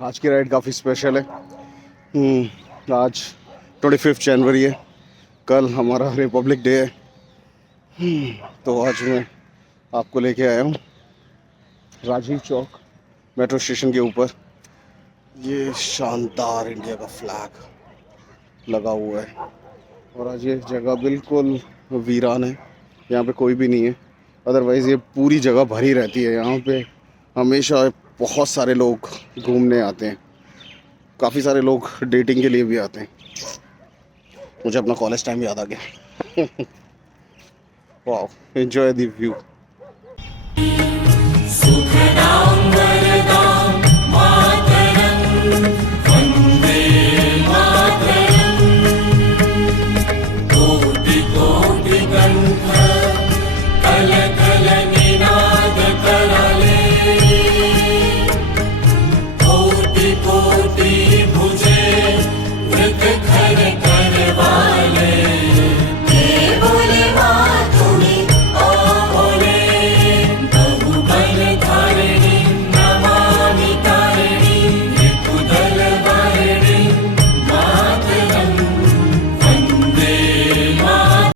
आज की राइड काफ़ी स्पेशल है। आज 25 जनवरी है, कल हमारा रिपब्लिक डे है। तो आज मैं आपको लेके आया हूँ राजीव चौक मेट्रो स्टेशन के ऊपर। ये शानदार इंडिया का फ्लैग लगा हुआ है और आज ये जगह बिल्कुल वीरान है, यहाँ पे कोई भी नहीं है। अदरवाइज़ ये पूरी जगह भरी रहती है, यहाँ पे हमेशा बहुत सारे लोग घूमने आते हैं, काफ़ी सारे लोग डेटिंग के लिए भी आते हैं। मुझे अपना कॉलेज टाइम याद आ गया। वाह, एंजॉय द व्यू।